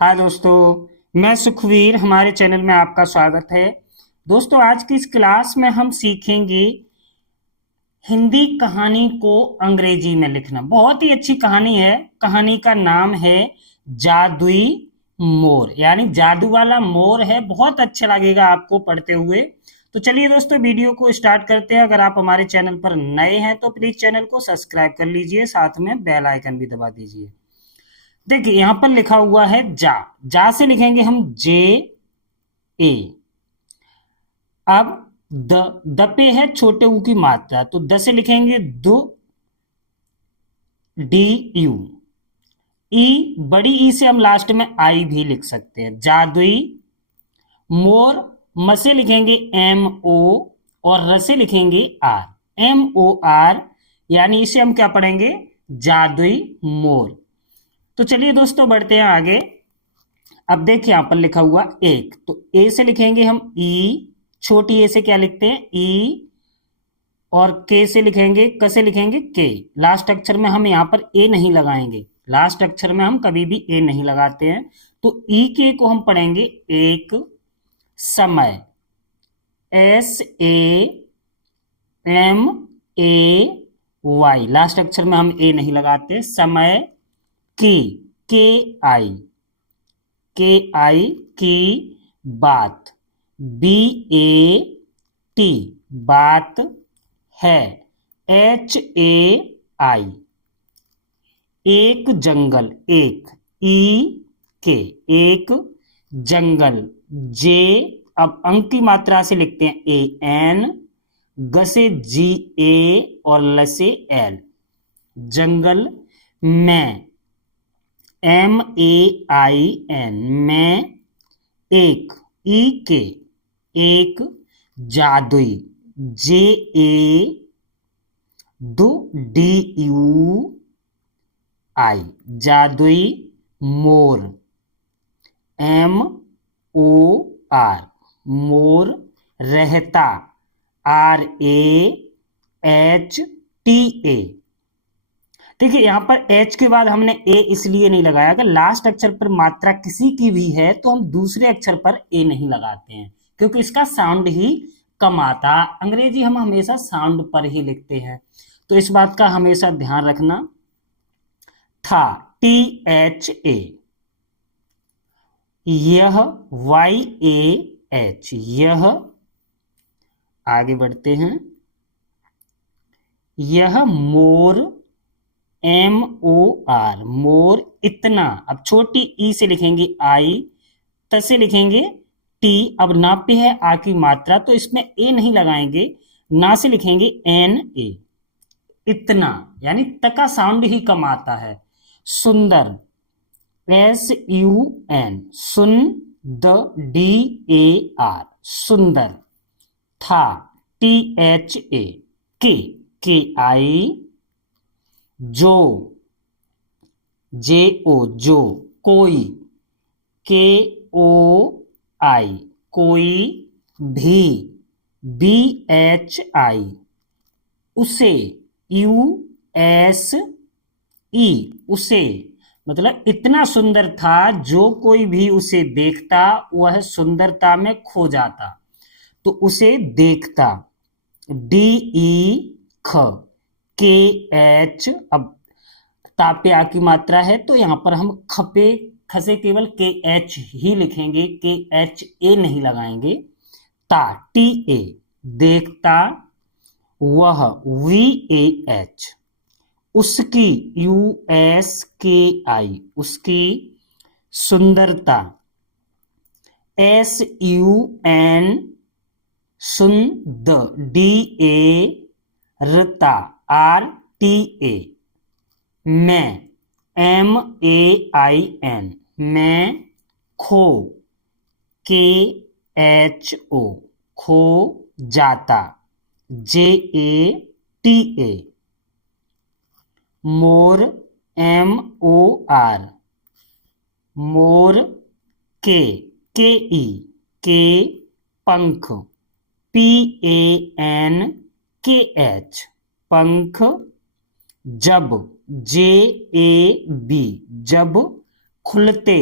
हाँ दोस्तों, मैं सुखवीर। हमारे चैनल में आपका स्वागत है। दोस्तों, आज की इस क्लास में हम सीखेंगे हिंदी कहानी को अंग्रेजी में लिखना। बहुत ही अच्छी कहानी है। कहानी का नाम है जादुई मोर, यानी जादू वाला मोर है। बहुत अच्छा लगेगा आपको पढ़ते हुए। तो चलिए दोस्तों, वीडियो को स्टार्ट करते हैं। अगर आप हमारे चैनल पर नए हैं तो प्लीज चैनल को सब्सक्राइब कर लीजिए, साथ में बेल आइकन भी दबा दीजिए। देखिए, यहां पर लिखा हुआ है जा। जा से लिखेंगे हम जे ए। अब द पे है छोटे ऊ की मात्रा, तो द से लिखेंगे दु डी यू। ई, बड़ी ई से हम लास्ट में आई भी लिख सकते हैं। जादुई मोर। म से लिखेंगे एम ओ और र से लिखेंगे आर। एम ओ आर, यानी इसे हम क्या पढ़ेंगे? जादुई मोर। तो चलिए दोस्तों, बढ़ते हैं आगे। अब देखिए, यहां पर लिखा हुआ एक, तो ए से लिखेंगे हम ई। छोटी ए से क्या लिखते हैं? ई। और के से लिखेंगे, क से लिखेंगे के। लास्ट अक्षर में हम यहां पर ए नहीं लगाएंगे। लास्ट अक्षर में हम कभी भी ए नहीं लगाते हैं। तो ई के को हम पढ़ेंगे एक समय। S A M A Y. Last अक्षर में हम ए नहीं लगाते। समय की, के आई। के आई की बात। बी ए टी, बात है। एच ए आई, एक जंगल। एक ई के, एक जंगल। जे, अब अंक की मात्रा से लिखते हैं ए एन। ग से जी ए और ल से एल, जंगल। मैं, एम ए आई एन, मैं एक। ई के, एक जादुई। जे ए दु डी यू आई, जादुई मोर। एम ओ आर, मोर। रहता, R A H T A. देखिए, यहां पर एच के बाद हमने ए इसलिए नहीं लगाया, अगर लास्ट अक्षर पर मात्रा किसी की भी है तो हम दूसरे अक्षर पर ए नहीं लगाते हैं, क्योंकि इसका साउंड ही कम आता। अंग्रेजी हम हमेशा साउंड पर ही लिखते हैं, तो इस बात का हमेशा ध्यान रखना। था, टी एच ए। यह, वाई ए एच, यह। आगे बढ़ते हैं। यह मोर, एम ओ आर, मोर। इतना, अब छोटी ई से लिखेंगे आई। त से लिखेंगे टी। अब ना पे है आ की मात्रा, तो इसमें ए नहीं लगाएंगे। ना से लिखेंगे एन ए। इतना, यानी त का साउंड ही कम आता है। सुंदर, एस यू एन, सुन द डी ए आर, सुंदर। था, टी एच ए, के आई। जो, जे ओ, जो। कोई, के ओ आई, कोई भी। बी एच आई, उसे। यू एस ई, उसे। मतलब इतना सुंदर था, जो कोई भी उसे देखता वह सुंदरता में खो जाता, तो उसे देखता। डी ई ख, के एच। अब तापे आ की मात्रा है, तो यहां पर हम खपे खसे केवल के एच ही लिखेंगे, के एच ए नहीं लगाएंगे। ता, टी ए, देखता। वह, वी ए एच, उसकी। यू एस के आई, उसकी। सुंदरता, एस यू एन, सुन द डी ए रता, आर टी ए। मैं, एम ए आई एन, मैं। खो, के एच ओ, खो जाता। J A T A. मोर, एम ओ आर, मोर। के ई, के पंख। P A N K H, पंख। जब, जे ए बी, जब खुलते।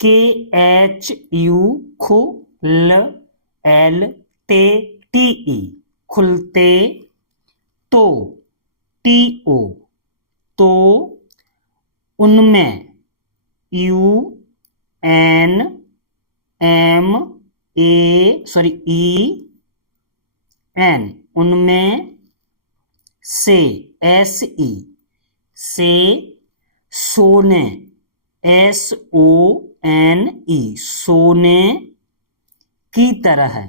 के एच यू खु ल एल ते टी ई खुलते, तो टी ओ तो, उनमें U N M E N उनमें से एस ई से, सोने एस ओ एन ई सोने की तरह,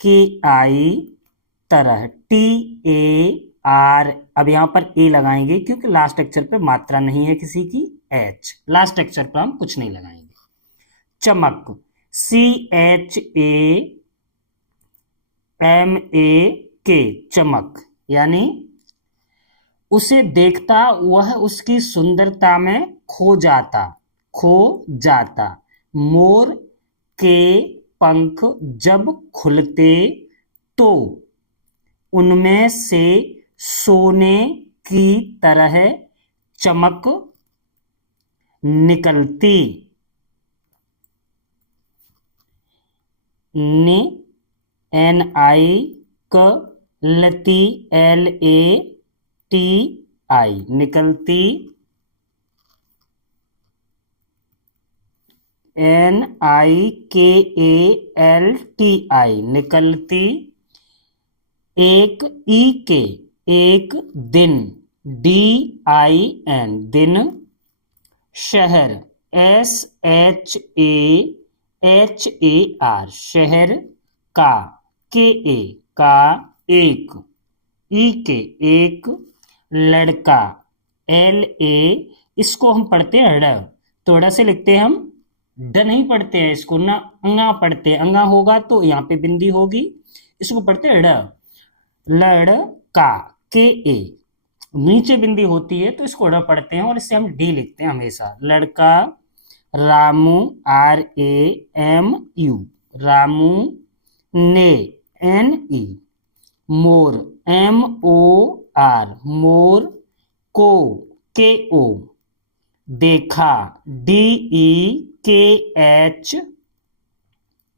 के आई तरह, टी ए आर, अब यहां पर ए लगाएंगे क्योंकि लास्ट अक्षर पे मात्रा नहीं है किसी की, एच लास्ट अक्षर पर हम कुछ नहीं लगाएंगे। चमक सी एच ए एम ए के चमक, यानी उसे देखता वह उसकी सुंदरता में खो जाता। मोर के पंख जब खुलते तो उनमें से सोने की तरह चमक निकलती। नि एन आई क लती एल ए टी आई निकलती, एन आई के ए एल टी आई निकलती, एक ई के एक दिन, डी आई एन दिन, शहर एस एच ए आर शहर, का के ए का एक, ई के एक, लड़का एल ए, इसको हम पढ़ते हैं ड़, तो ड़ से लिखते हैं हम, ड नहीं पढ़ते हैं इसको ना, अंगा पढ़ते हैं, अंगा होगा तो यहाँ पे बिंदी होगी, इसको पढ़ते हैं ड़, लड़का के ए, नीचे बिंदी होती है तो इसको ड़ पढ़ते हैं और इससे हम डी लिखते हैं हमेशा, लड़का, Ramu R A M U Ramu, ने एन ई, मोर एम ओ आर मोर, को के ओ, देखा डी ई के एच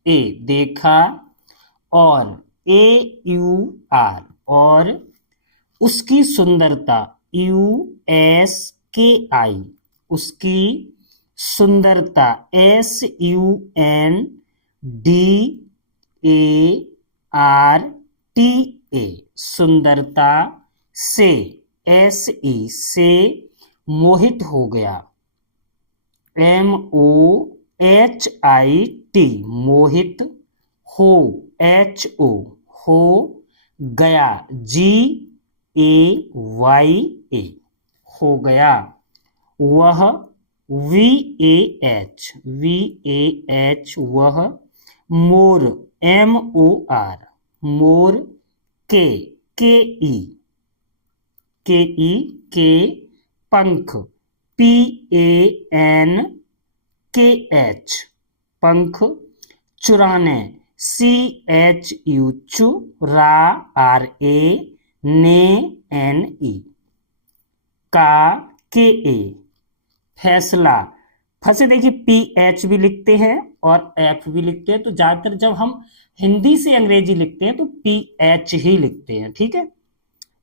ए देखा, और ए यू आर और, उसकी सुंदरता यू एस के आई उसकी सुंदरता, S U N D A R T A सुंदरता, से एस ई से, मोहित हो गया, M O H I T मोहित, हो एच ओ हो गया, जी ए वाई ए हो गया, वह वी ए एच वह, मोर एम ओ आर मोर, के ई के, पंख P A N K H पंख, चुराने सी एच यू चु, रा आर ए, ने एन ई, का के ए, फैसला, फसे देखिए पी एच भी लिखते हैं और एफ भी लिखते हैं, तो ज्यादातर जब हम हिंदी से अंग्रेजी लिखते हैं तो पी एच ही लिखते हैं, ठीक है।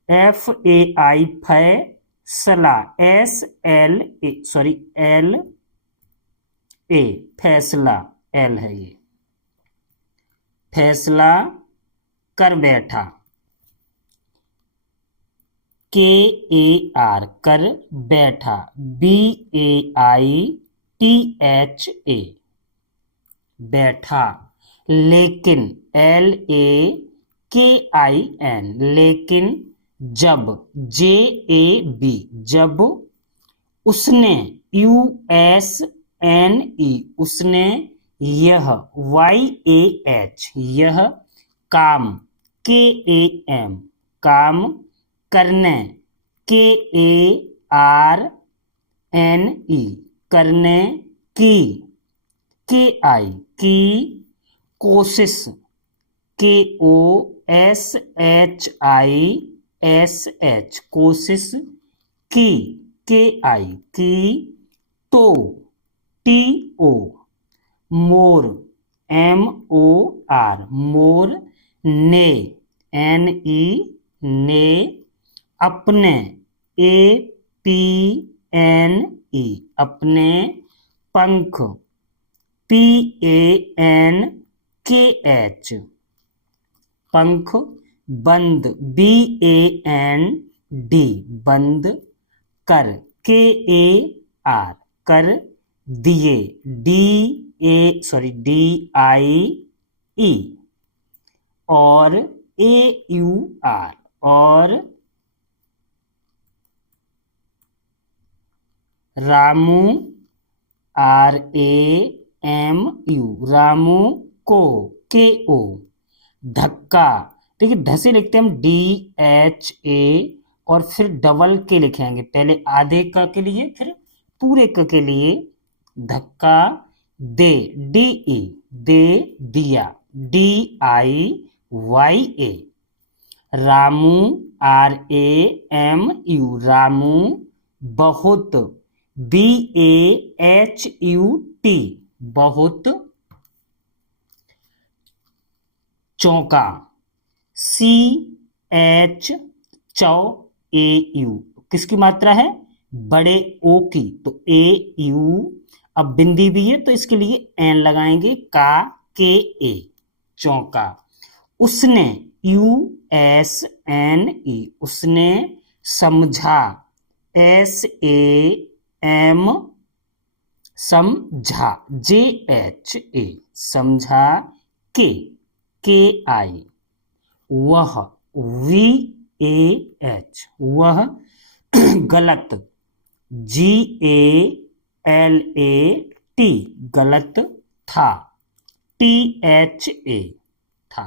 एफ ए आई फैसला, S L A sorry L A फैसला, एल है ये, फैसला कर बैठा, के ए आर कर बैठा, B A I T H A बैठा, लेकिन एल ए के आई एन लेकिन, जब जे ए बी जब, उसने यू एस एन ई उसने, यह वाई ए एच यह, काम के ए एम काम, करने के ए आर एन ई करने की, के आई की, कोशिश K O S H I S H कोशिश, की के आई की, तो टी ओ मोर, MOR, मोर, ने, NE, ने, अपने, APNE, अपने, पंख, PANKH, पंख, बंद, BAND, बंद, कर, KAR, कर, दिए, DIE, और AUR, और रामू, RAMU, रामू, को, KO, धक्का, देखिए ध से लिखते हैं हम DHA और फिर डबल के लिखेंगे, पहले आधे क के लिए फिर पूरे क के लिए, धक्का, दे, DE, दे, दिया, DIYA, रामू, RAMU, रामू, बहुत, BAHUT, बहुत, चौका, CH, AU, किसकी मात्रा है, बड़े O की, तो AU, अब बिंदी भी है तो इसके लिए N लगाएंगे, का, KA, चौका, उसने, USNE, उसने, समझा, SAM, समझा, JHA, समझा, KI, वह, VAH, वह, गलत, GALAT, गलत था, THA, था,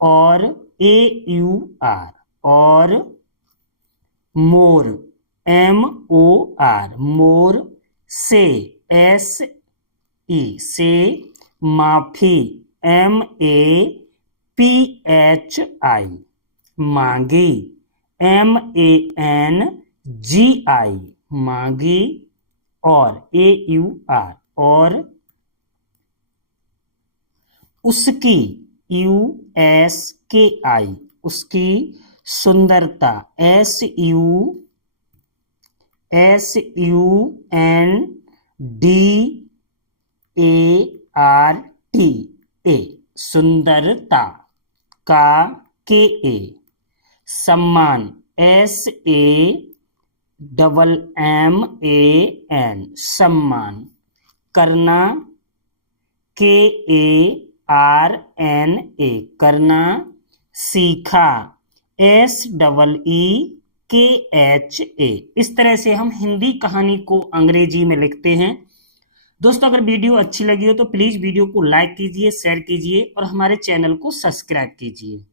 और AUR, और मोर, MOR, मोर, से, SE, से, माफी, MAPHI, मांगी, MANGI, मांगी, और AUR, और उसकी, USKI, उसकी सुंदरता, SUNDARTA, सुंदरता, का, KA, सम्मान, SAMMAN, सम्मान, करना, KARNA, करना, सीखा, SEEKHA। इस तरह से हम हिंदी कहानी को अंग्रेजी में लिखते हैं। दोस्तों अगर वीडियो अच्छी लगी हो तो प्लीज वीडियो को लाइक कीजिए, शेयर कीजिए और हमारे चैनल को सब्सक्राइब कीजिए।